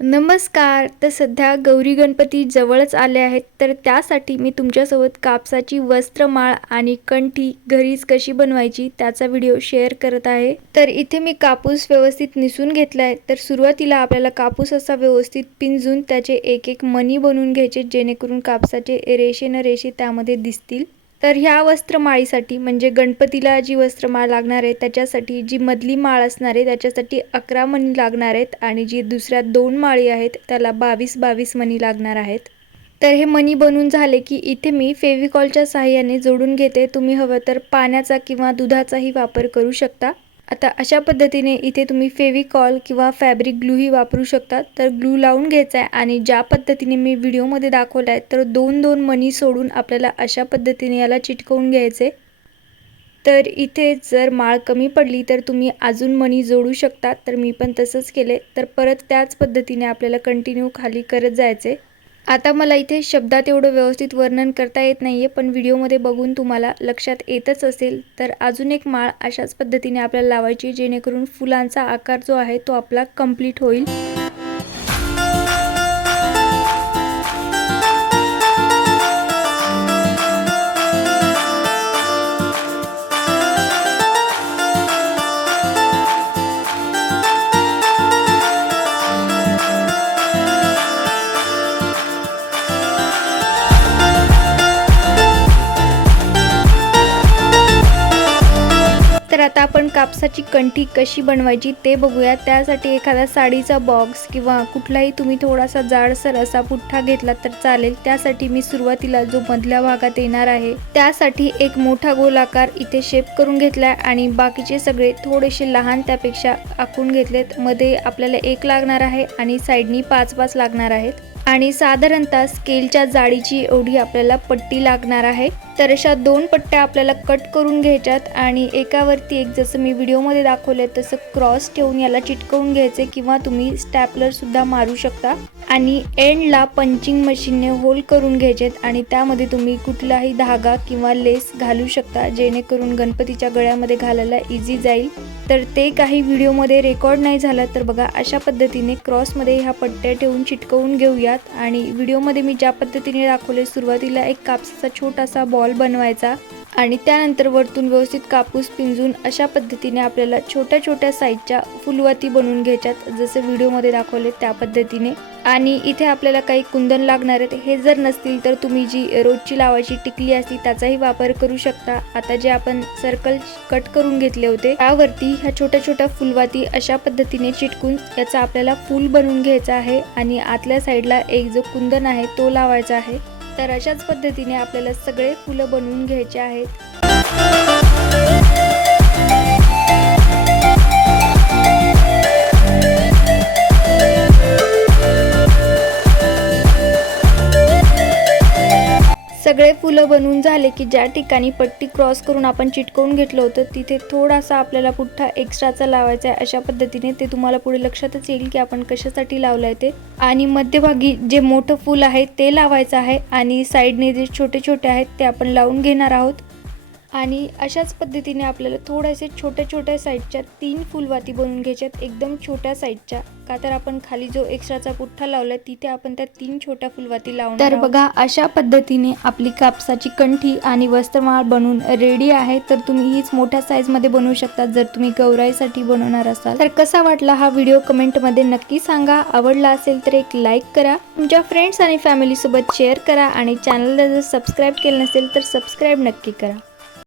नमस्कार. तर सध्या गौरी गणपती जवळच आले आहेत. तर त्यासाठी मी तुमच्यासोबत कापसाची वस्त्रमाळ आणि कंठी घरीच कशी बनवायची त्याचा व्हिडिओ शेअर करत आहे. तर इथे मी कापूस व्यवस्थित निसून घेतला आहे तर सुरुवातीला आपल्याला कापूस असा व्यवस्थित पिंजून त्याचे एक एक मणी बनवून घ्यायचे जेणेकरून कापसाचे रेषे न रेषे त्यामध्ये दिसतील. तर ह्या वस्त्रमाळीसाठी म्हणजे गणपतीला जी वस्त्रमाळ लागणार आहे त्याच्यासाठी जी मधली माळ असणार आहे त्याच्यासाठी अकरा मणी लागणार आहेत आणि जी दुसऱ्या दोन माळी आहेत त्याला बावीस बावीस मणी लागणार आहेत. तर हे मणी बनून झाले की इथे मी फेविकॉलच्या साहाय्याने जोडून घेते. तुम्ही हवं तर पाण्याचा किंवा दुधाचाही वापर करू शकता. आता अशा पद्धतीने इथे तुम्ही फेविकॉल किंवा फॅब्रिक ग्लूही वापरू शकता. तर ग्लू लावून घ्यायचा आहे आणि ज्या पद्धतीने मी व्हिडिओमध्ये दाखवला आहे तर दोन दोन मणी सोडून आपल्याला अशा पद्धतीने याला चिटकवून घ्यायचे तर इथे जर माळ कमी पडली तर तुम्ही अजून मणी जोडू शकता. तर मी पण तसंच केले तर परत त्याच पद्धतीने आपल्याला कंटिन्यू खाली करत जायचे आता मला इथे शब्दात एवढं व्यवस्थित वर्णन करता येत नाही आहे पण व्हिडिओमध्ये बघून तुम्हाला लक्षात येतच असेल. तर अजून एक माळ अशाच पद्धतीने आपल्याला लावायची जेणेकरून फुलांचा आकार जो आहे तो आपला कंप्लीट होईल. तर आता आपण कापसाची कंठी कशी बनवायची ते बघूया. त्यासाठी एखादा साडीचा बॉक्स किंवा कुठलाही तुम्ही थोडासा जाडसर असा पुठ्ठा घेतला तर चालेल. त्यासाठी मी सुरुवातीला जो मधल्या भागात येणार आहे त्यासाठी एक मोठा गोलाकार इथे शेप करून घेतलाय आणि बाकीचे सगळे थोडेसे लहान त्यापेक्षा आखून घेतलेत. मध्ये आपल्याला एक लागणार आहे आणि साईडनी पाच पाच लागणार आहेत. आणि साधारणतः स्केलच्या जाडीची एवढी आपल्याला पट्टी लागणार आहे. तर अशा दोन पट्ट्या आपल्याला कट करून घ्यायच्यात आणि एकावरती एक जसं मी व्हिडिओमध्ये दाखवलं तसं क्रॉस ठेवून याला चिटकवून घ्यायचे किंवा तुम्ही स्टॅपलरसुद्धा मारू शकता. आणि एंडला पंचिंग मशीनने होल करून घ्यायचेत आणि त्यामध्ये तुम्ही कुठलाही धागा किंवा लेस घालू शकता जेणेकरून गणपतीच्या गळ्यामध्ये घालायला इझी जाईल. तर ते काही व्हिडिओमध्ये रेकॉर्ड नाही झालं तर बघा अशा पद्धतीने क्रॉसमध्ये ह्या पट्ट्या ठेवून चिटकवून घेऊयात. आणि व्हिडिओमध्ये मी ज्या पद्धतीने दाखवले सुरुवातीला एक कापसाचा छोटासा बॉल बनवायचा. आणि त्यानंतर वरतून व्यवस्थित कापूस पिंजून अशा पद्धतीने आपल्याला छोट्या छोट्या साईजच्या फुलवाती बनवून घ्यायच्यात जसं व्हिडिओमध्ये दाखवले त्या पद्धतीने. आणि इथे आपल्याला काही कुंदन लागणार आहेत हे जर नसतील तर तुम्ही जी रोजची लावायची टिकली असती त्याचाही वापर करू शकता. आता जे आपण सर्कल कट करून घेतले होते त्यावरती ह्या छोट्या छोट्या फुलवाती अशा पद्धतीने चिटकून याचा आपल्याला फूल बनवून घ्यायचा आहे. आणि आतल्या साईडला एक जो कुंदन आहे तो लावायचा आहे. तर अशाच पद्धतीने आपल्याला सगळे फुलं बनवून घ्यायचे आहेत. सगळे फुलं बनवून झाले की ज्या ठिकाणी पट्टी क्रॉस करून आपण चिटकवून घेतलं होतं तिथे थोडासा आपल्याला पुठ्ठा एक्स्ट्राचा लावायचा आहे अशा पद्धतीने ते तुम्हाला पुढे लक्षातच येईल की आपण कशासाठी लावलं आहे ते. आणि मध्यभागी जे मोठं फूल आहे ते लावायचं आहे आणि साईडने जे छोटे छोटे आहेत ते आपण लावून घेणार आहोत. आणि अशाच पद्धतीने आपल्याला थोड्याशा छोट्या छोट्या साईडच्या तीन फुलवाती बनवून घ्यायच्यात. एकदम छोट्या साईडच्या. का तर आपण खाली जो एक्स्ट्राचा पुठ्ठा लावला तिथे आपण त्या तीन छोट्या फुलवाती लावणार तर बघा अशा पद्धतीने आपली कापसाची कंठी आणि वस्त्रमाळ बनवून रेडी आहे. तर तुम्ही हीच मोठ्या साईजमध्ये बनवू शकता जर तुम्ही गौराईसाठी बनवणार असाल. तर कसा वाटला हा व्हिडिओ कमेंटमध्ये नक्की सांगा. आवडला असेल तर एक लाईक करा. तुमच्या फ्रेंड्स आणि फॅमिलीसोबत शेअर करा आणि चॅनलला जर सबस्क्राईब केलं नसेल तर सबस्क्राईब नक्की करा.